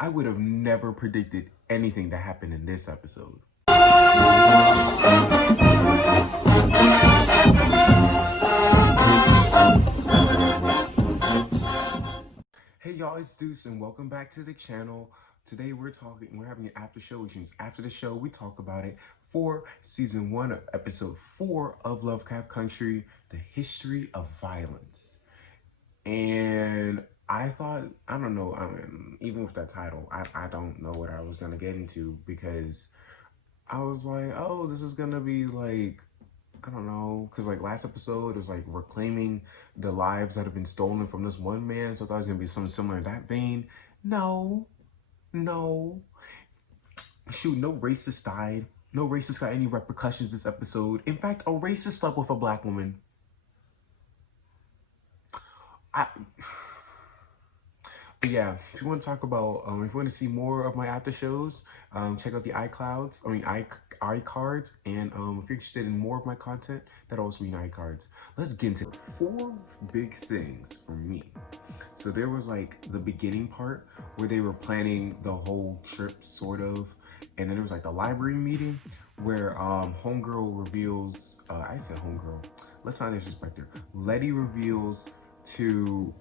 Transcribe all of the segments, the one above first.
I would have never predicted anything that happened in this episode. Hey y'all, it's Deuce and welcome back to the channel. Today we're having an after show, which means after the show we talk about it for season 1 of episode 4 of Lovecraft Country, The History of Violence. And I thought, I don't know, even with that title, I don't know what I was gonna get into, because I was like, oh, this is gonna be like, I don't know, because like last episode it was like reclaiming the lives that have been stolen from this one man, so I thought it was gonna be something similar in that vein. No. Shoot, no racist died. No racist got any repercussions this episode. In fact, a racist slept with a black woman. But yeah, if you want to talk about, if you want to see more of my after shows, check out the iCards, and if you're interested in more of my content, that'll also be in iCards. Let's get into 4 big things for me. So there was like the beginning part where they were planning the whole trip, sort of, and then there was like the library meeting where homegirl reveals, I said homegirl, let's not disrespect her. Letty reveals to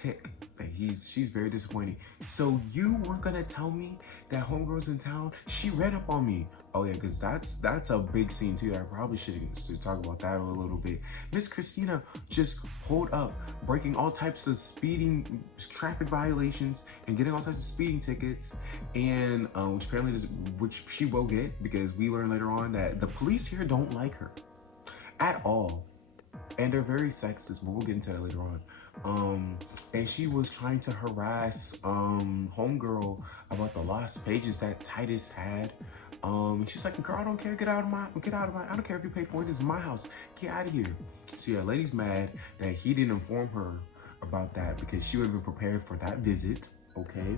Tick that she's very disappointed. So you weren't gonna tell me that homegirl's in town? She ran up on me. Oh yeah, because that's a big scene too. I probably should talk about that a little bit. Miss Christina just pulled up, breaking all types of speeding, traffic violations, and getting all types of speeding tickets, and which she will get, because we learn later on that the police here don't like her at all. And they're very sexist, but we'll get into that later on. And she was trying to harass homegirl about the lost pages that Titus had. She's like, girl, I don't care, get out of my, I don't care if you pay for it, this is my house, get out of here. So yeah, lady's mad that he didn't inform her about that, because she would have been prepared for that visit, okay?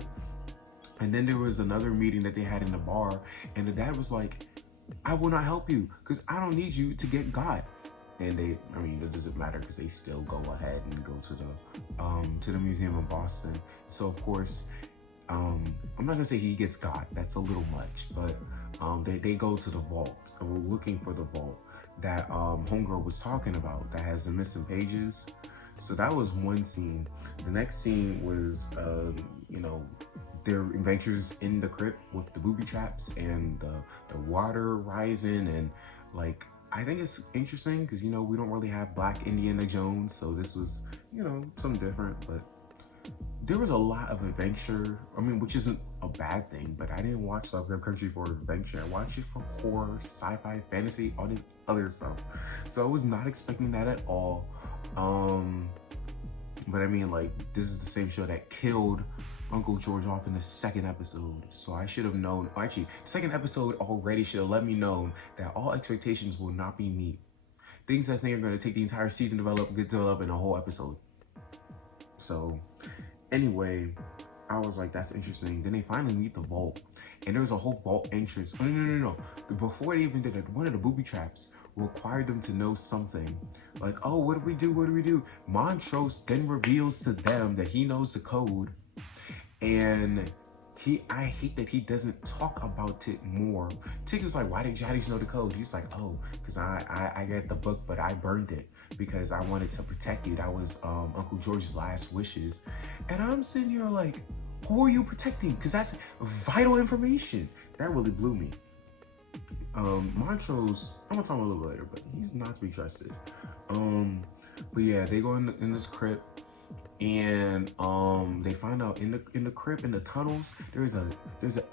And then there was another meeting that they had in the bar, and the dad was like, I will not help you, because I don't need you to get got. And it doesn't matter, because they still go ahead and go to the museum in Boston. So of course, I'm not gonna say he gets got, that's a little much, but they go to the vault, and we're looking for the vault that homegirl was talking about that has the missing pages. So that was one scene. The next scene was their adventures in the crypt with the booby traps and the water rising, and like, I think it's interesting because, we don't really have Black Indiana Jones, so this was, something different, but there was a lot of adventure, which isn't a bad thing, but I didn't watch Lovecraft Country for adventure. I watched it for horror, sci-fi, fantasy, all this other stuff. So I was not expecting that at all. But this is the same show that killed Uncle George off in the 2nd episode. So I should have known, actually, 2nd episode already should have let me know that all expectations will not be met. Things I think are going to take the entire season to develop in a whole episode. So anyway, I was like, that's interesting. Then they finally meet the vault, and there was a whole vault entrance. Oh, no. Before they even did it, one of the booby traps required them to know something. Like, oh, what do we do? Montrose then reveals to them that he knows the code. And I hate that he doesn't talk about it more. Tick was like, how did you know the code? He's like, oh, because I read the book, but I burned it because I wanted to protect you. That was Uncle George's last wishes. And I'm sitting here like, who are you protecting? Because that's vital information. That really blew me. Montrose, I'm gonna talk about a little later, but he's not to be trusted. But yeah, they go in this crypt. And they find out in the crypt, in the tunnels, there's an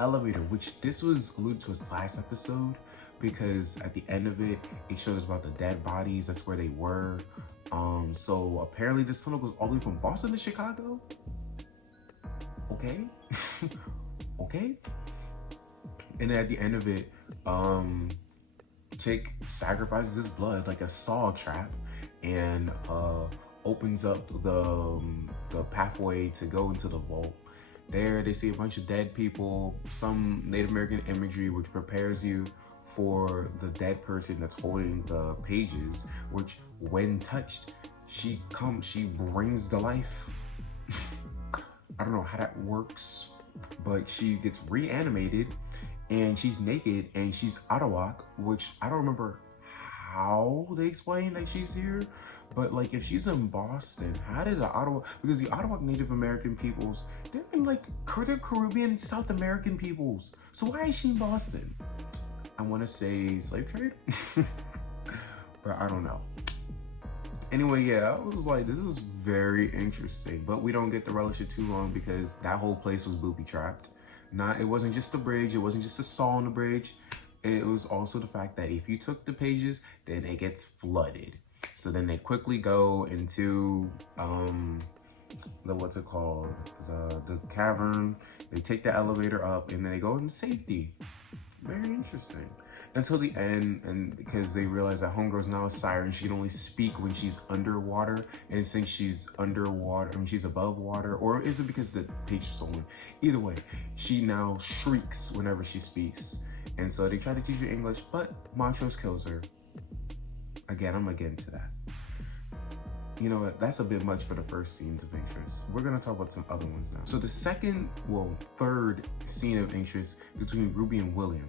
elevator, which this was alluded to as last episode, because at the end of it showed us about the dead bodies. That's where they were. So apparently this tunnel goes all the way from Boston to Chicago. Okay. Okay. And then at the end of it, Jake sacrifices his blood like a saw trap, and opens up the pathway to go into the vault. There they see a bunch of dead people, some Native American imagery, which prepares you for the dead person that's holding the pages, which when touched, she brings to life. I don't know how that works, but she gets reanimated and she's naked and she's Arawak, which I don't remember how they explain that she's here, but like if she's in Boston, how did the Arawak, because the Arawak Native American peoples, they're in like Caribbean South American peoples, so why is she in Boston? I want to say slave trade, but I don't know. Anyway, yeah, I was like, this is very interesting, but we don't get to relish it too long because that whole place was booby trapped. It wasn't just the bridge, it wasn't just a saw on the bridge. It was also the fact that if you took the pages, then it gets flooded. So then they quickly go into what's it called? The cavern. They take the elevator up and then they go into safety. Very interesting. Until the end, and because they realize that Homegirl's now a siren, she can only speak when she's underwater. And since she's underwater, I mean, she's above water, or is it because the page was stolen? Either way, she now shrieks whenever she speaks. And so they try to teach her English, but Montrose kills her. Again, I'm gonna get into that. You know what, that's a bit much for the first scenes of interest. We're gonna talk about some other ones now. So the third scene of interest between Ruby and William.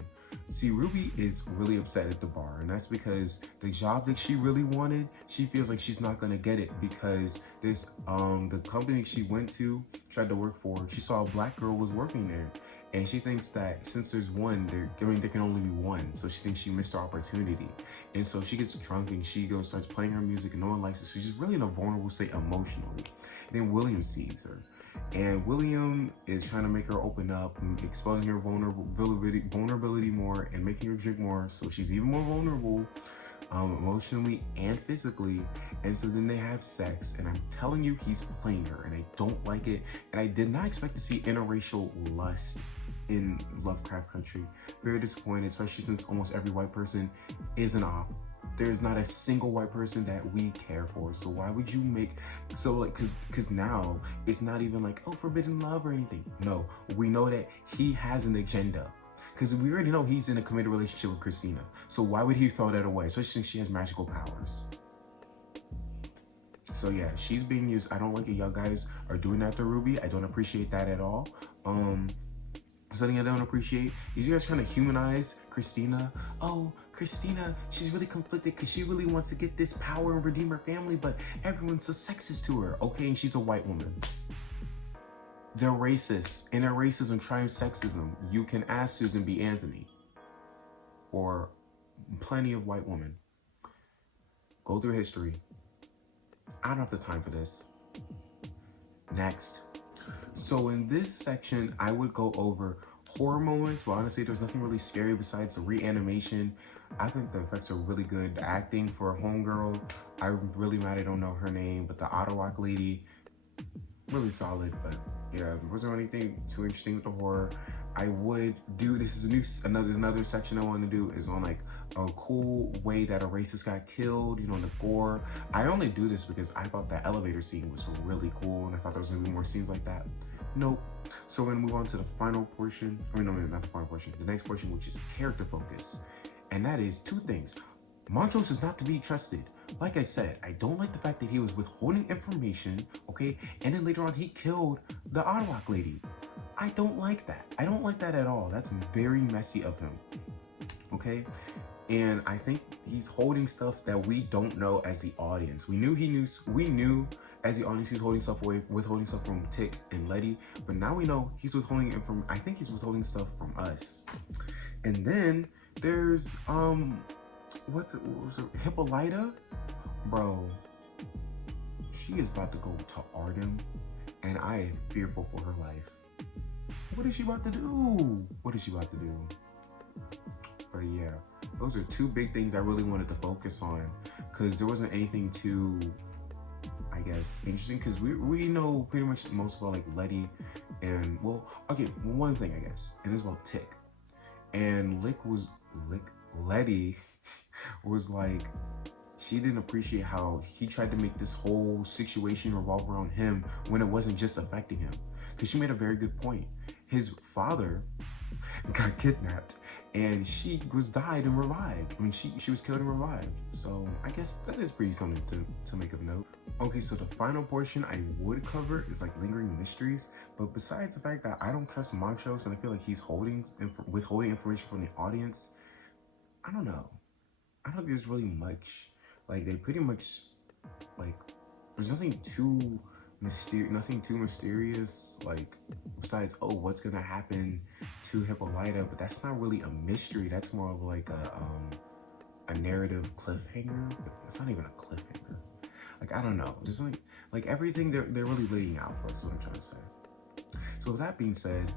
See, Ruby is really upset at the bar, and that's because the job that she really wanted, she feels like she's not gonna get it because this the company she went to, tried to work for, she saw a black girl was working there. And she thinks that since there's one, there can only be one. So she thinks she missed her opportunity. And so she gets drunk and she starts playing her music and no one likes it. So she's really in a vulnerable state emotionally. Then William sees her. And William is trying to make her open up, and exposing her vulnerability more and making her drink more. So she's even more vulnerable emotionally and physically. And so then they have sex. And I'm telling you, he's playing her. And I don't like it. And I did not expect to see interracial lust in Lovecraft country. Very disappointed, especially since almost every white person is an op. There's not a single white person that we care for. So why would you make, so like, cause now it's not even like, oh, forbidden love or anything. No, we know that he has an agenda. Because we already know he's in a committed relationship with Christina. So why would he throw that away? Especially since she has magical powers. So yeah, she's being used. I don't like it. Y'all guys are doing that to Ruby. I don't appreciate that at all. Something I don't appreciate is you guys trying to humanize Christina. Oh, Christina, she's really conflicted because she really wants to get this power and redeem her family, but everyone's so sexist to her. Okay, and she's a white woman. They're racist, and their racism triumphs sexism. You can ask Susan B. Anthony or plenty of white women. Go through history. I don't have the time for this. Next. So in this section, I would go over horror moments, but honestly, there's nothing really scary besides the reanimation. I think the effects are really good. The acting for Homegirl, I'm really mad I don't know her name, but the Arawak lady, really solid. But yeah, wasn't anything too interesting with the horror. I would do, this is another section I want to do is on like a cool way that a racist got killed, you know, the gore. I only do this because I thought that elevator scene was really cool and I thought there was gonna be more scenes like that. Nope. So we're gonna move on to the final portion. I mean, no, not the final portion. The next portion, which is character focus. And that is two things. Montrose is not to be trusted. Like I said, I don't like the fact that he was withholding information, okay? And then later on, he killed the Arawak lady. I don't like that. I don't like that at all. That's very messy of him, okay? And I think he's holding stuff that we don't know as the audience. We knew as the audience he's holding stuff away, withholding stuff from Tick and Letty, but now we know he's withholding it from, I think he's withholding stuff from us. And then there's, what was it, Hippolyta? Bro, she is about to go to Arden, and I am fearful for her life. What is she about to do? What is she about to do? But yeah, those are two big things I really wanted to focus on because there wasn't anything too, I guess, interesting because we know pretty much most about like Letty and, well, okay, one thing I guess, and it's about Tick. And Letty was like, she didn't appreciate how he tried to make this whole situation revolve around him when it wasn't just affecting him. Because she made a very good point. His father got kidnapped and she was died and revived. I mean, she was killed and revived. So I guess that is pretty something to make of note. Okay, so the final portion I would cover is like lingering mysteries. But besides the fact that I don't trust Montrose and I feel like he's withholding information from the audience, I don't know. I don't think there's really much. Like, they pretty much, like, there's nothing too mysterious, like, besides, oh, what's gonna happen to Hippolyta, but that's not really a mystery. That's more of like a narrative cliffhanger. It's not even a cliffhanger. Like, I don't know. There's like everything they're really laying out for us is what I'm trying to say. So with that being said,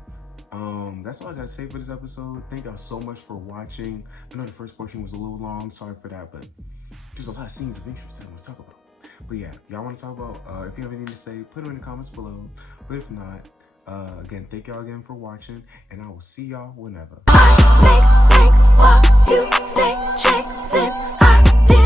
that's all I gotta say for this episode. Thank y'all so much for watching. I know the first portion was a little long, sorry for that, but there's a lot of scenes of interest that I want to talk about. But yeah, y'all want to talk about, if you have anything to say, put it in the comments below. But if not, again, thank y'all again for watching, and I will see y'all whenever. I make while you stay chasing ideas.